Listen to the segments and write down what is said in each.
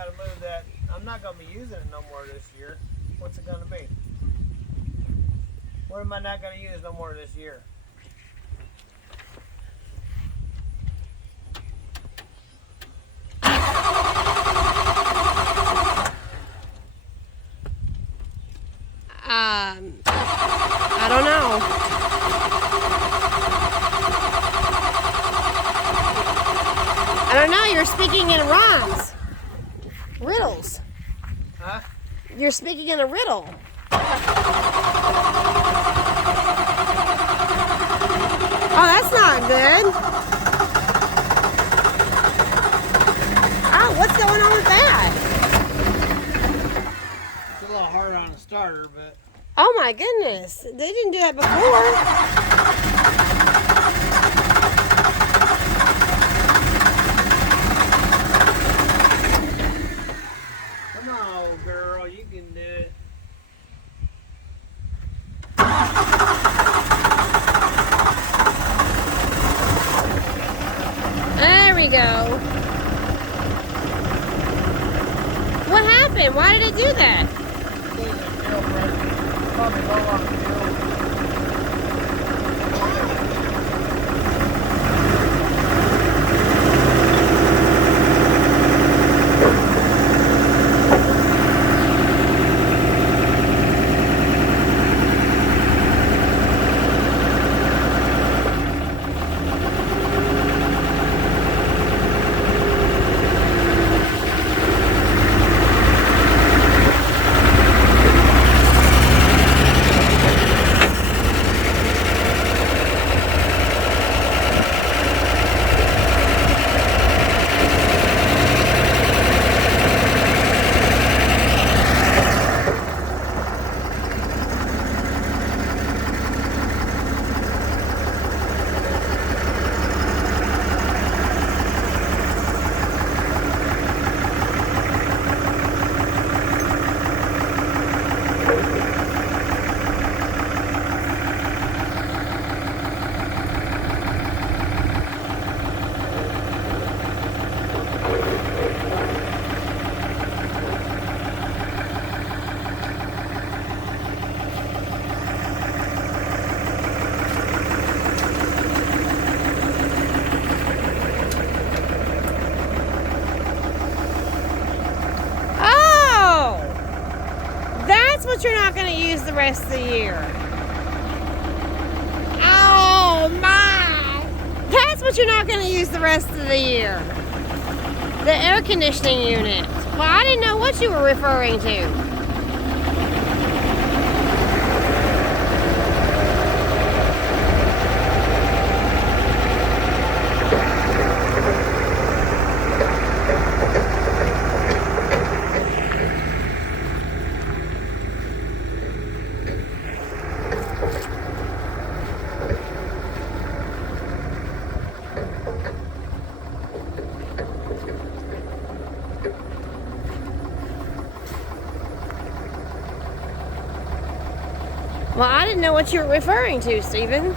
gotta move that. I'm not gonna be using it no more this year. What's it gonna be? What am I not gonna use no more this year? I don't know. I don't know. You're speaking in rhymes. Riddles. Huh? You're speaking in a riddle. Oh, that's not good. Oh, what's going on with that? It's a little hard on the starter, but... Oh my goodness. They didn't do that before. Come on, old girl, you can do it. There we go. What happened? Why did it do that? Probably low on the fuel. You're not going to use the rest of the year. Oh my! That's what you're not going to use the rest of the year. The air conditioning unit. Well, I didn't know what you were referring to. Well, I didn't know what you were referring to, Stephen.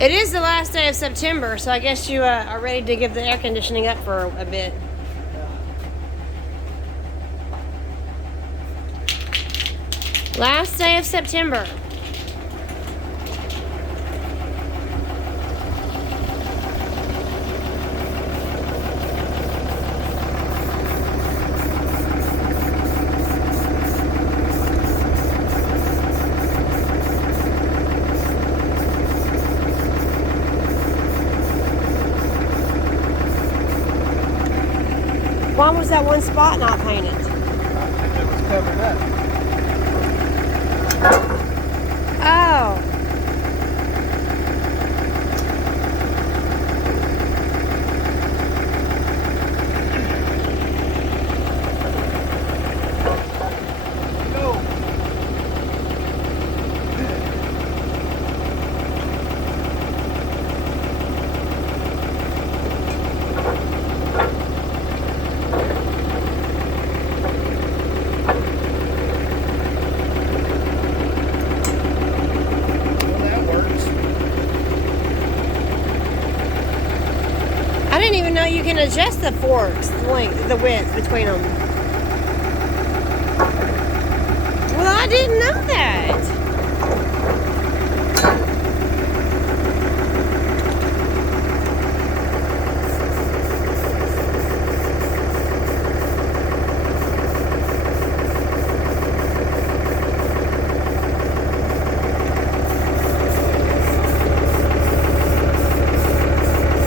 It is the last day of September, so I guess you are ready to give the air conditioning up for a bit. Last day of September. Why was that one spot not painted? I think it was covered up. Oh. didn't even know you can adjust the forks, the width between them. Well, I didn't know that.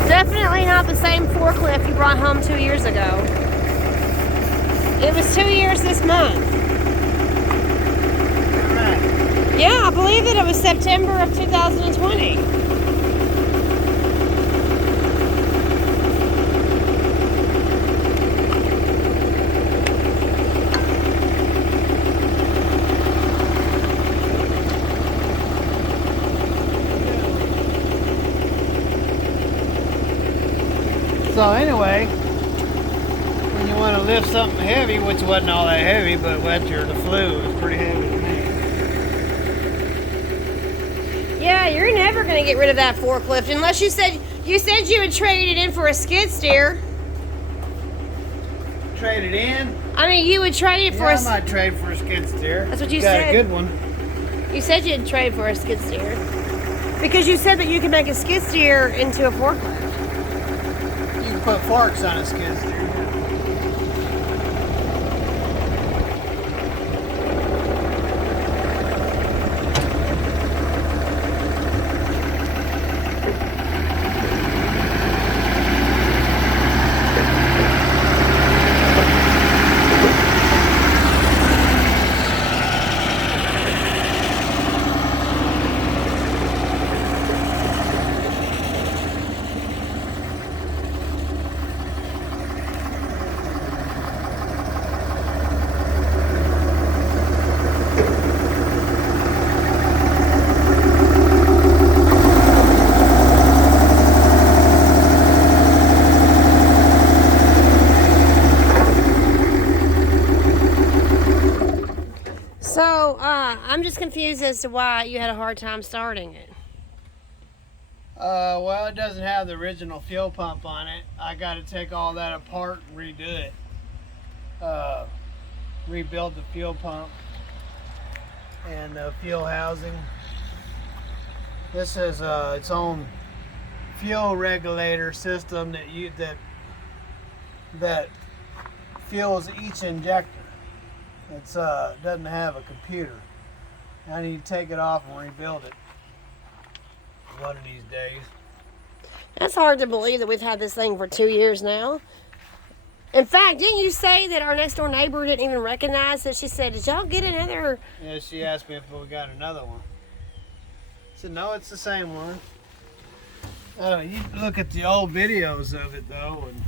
Definitely not the same forklift you brought home 2 years ago. It was 2 years this month. Right. Yeah, I believe that it was September of 2020. So anyway, when you want to lift something heavy, which wasn't all that heavy, but the flue was pretty heavy to me. Yeah, you're never gonna get rid of that forklift unless you said you would trade it in for a skid steer. Trade it in? I mean, you would trade it for I might trade for a skid steer. That's what you Got said. a good one. You said you'd trade for a skid steer because you said that you could make a skid steer into a forklift. You can put forks on a skid steer. So, I'm just confused as to why you had a hard time starting it. Well, it doesn't have the original fuel pump on it. I got to take all that apart and redo it. Rebuild the fuel pump and the fuel housing. This is its own fuel regulator system that fuels each injector. It's doesn't have a computer. I need to take it off and rebuild it one of these days. That's hard to believe that we've had this thing for 2 years now. In fact, didn't you say that our next door neighbor didn't even recognize it? She said, "Did y'all get another?" Yeah, she asked me if we got another one. I said, no, it's the same one. You look at the old videos of it though, and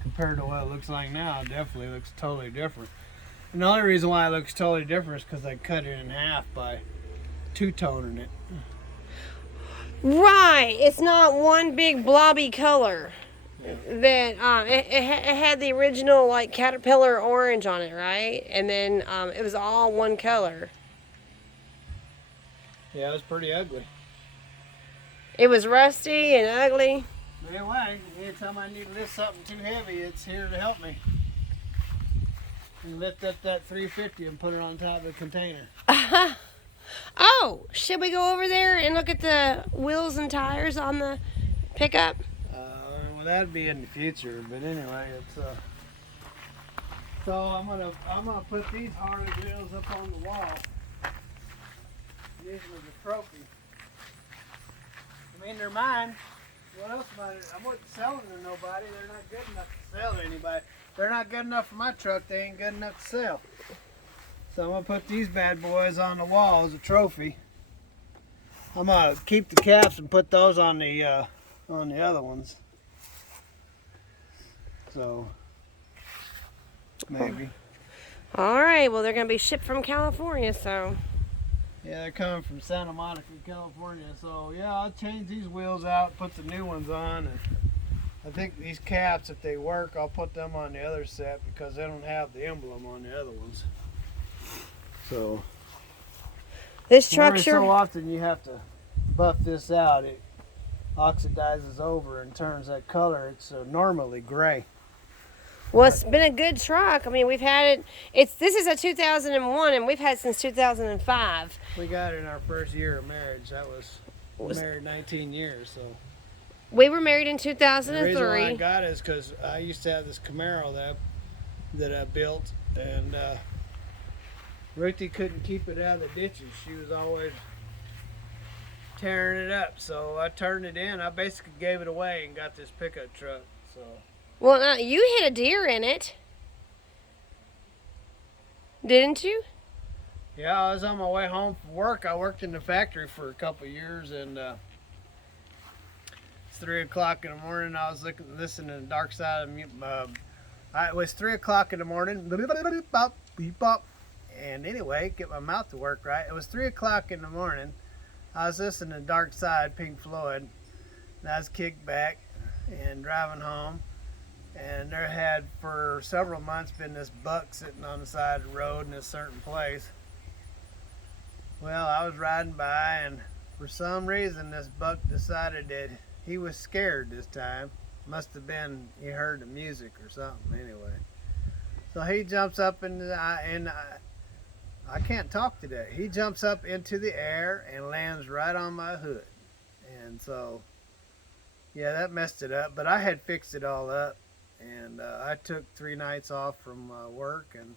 compared to what it looks like now, it definitely looks totally different. And the only reason why it looks totally different is because I cut it in half by two-toning it. Right, it's not one big blobby color. That it had the original like caterpillar orange on it, right? And then it was all one color. Yeah, it was pretty ugly. It was rusty and ugly. But anyway, anytime I need to lift something too heavy, it's here to help me. And lift up that 350 and put it on top of the container. Oh, should we go over there and look at the wheels and tires on the pickup? Well, that'd be in the future, but anyway, it's so I'm gonna put these Harley wheels up on the wall. These are the trophy. I mean, they're mine. What else am I wasn't selling to nobody. They're not good enough to sell to anybody. They're not good enough for my truck. They ain't good enough to sell. So I'm gonna put these bad boys on the wall as a trophy. I'm gonna keep the caps and put those on the other ones. So maybe. All right. Well, they're gonna be shipped from California, so. Yeah, they're coming from Santa Monica, California. So yeah, I'll change these wheels out, put the new ones on, and I think these caps, if they work, I'll put them on the other set because they don't have the emblem on the other ones. So This truck every sure. so often you have to buff this out. oxidizes over and turns that color. It's normally gray. Well, it's been a good truck. I mean, we've had it. This is a 2001, and we've had it since 2005. We got it in our first year of marriage. That was married 19 years. So We were married in the reason why I 2003. got it is because I used to have this Camaro that I built, and Ruthie couldn't keep it out of the ditches. She was always tearing it up. So I turned it in. I basically gave it away and got this pickup truck. So Well, you hit a deer in it, didn't you? yeah, I was on my way home from work. I worked in the factory for a couple of years, and it's 3 o'clock in the morning. I was listening to the Dark Side of it was 3 o'clock in the morning. Beep, bop. And anyway, get my mouth to work right. It was 3 o'clock in the morning. I was listening to Dark Side, Pink Floyd, and I was kicked back and driving home. And there had for several months been this buck sitting on the side of the road in a certain place. Well, I was riding by, and for some reason this buck decided that he was scared this time. Must have been he heard the music or something anyway. So he jumps up I can't talk today. He jumps up into the air and lands right on my hood. And so, yeah, that messed it up. But I had fixed it all up. And I took 3 nights off from work and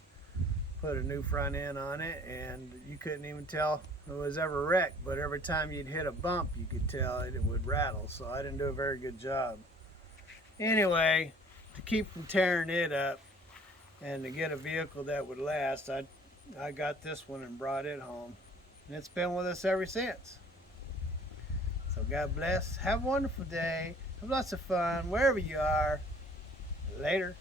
put a new front end on it. And you couldn't even tell it was ever wrecked. But every time you'd hit a bump, you could tell it would rattle. So I didn't do a very good job. Anyway, to keep from tearing it up and to get a vehicle that would last, I got this one and brought it home. And it's been with us ever since. So God bless. Have a wonderful day. Have lots of fun wherever you are. Later.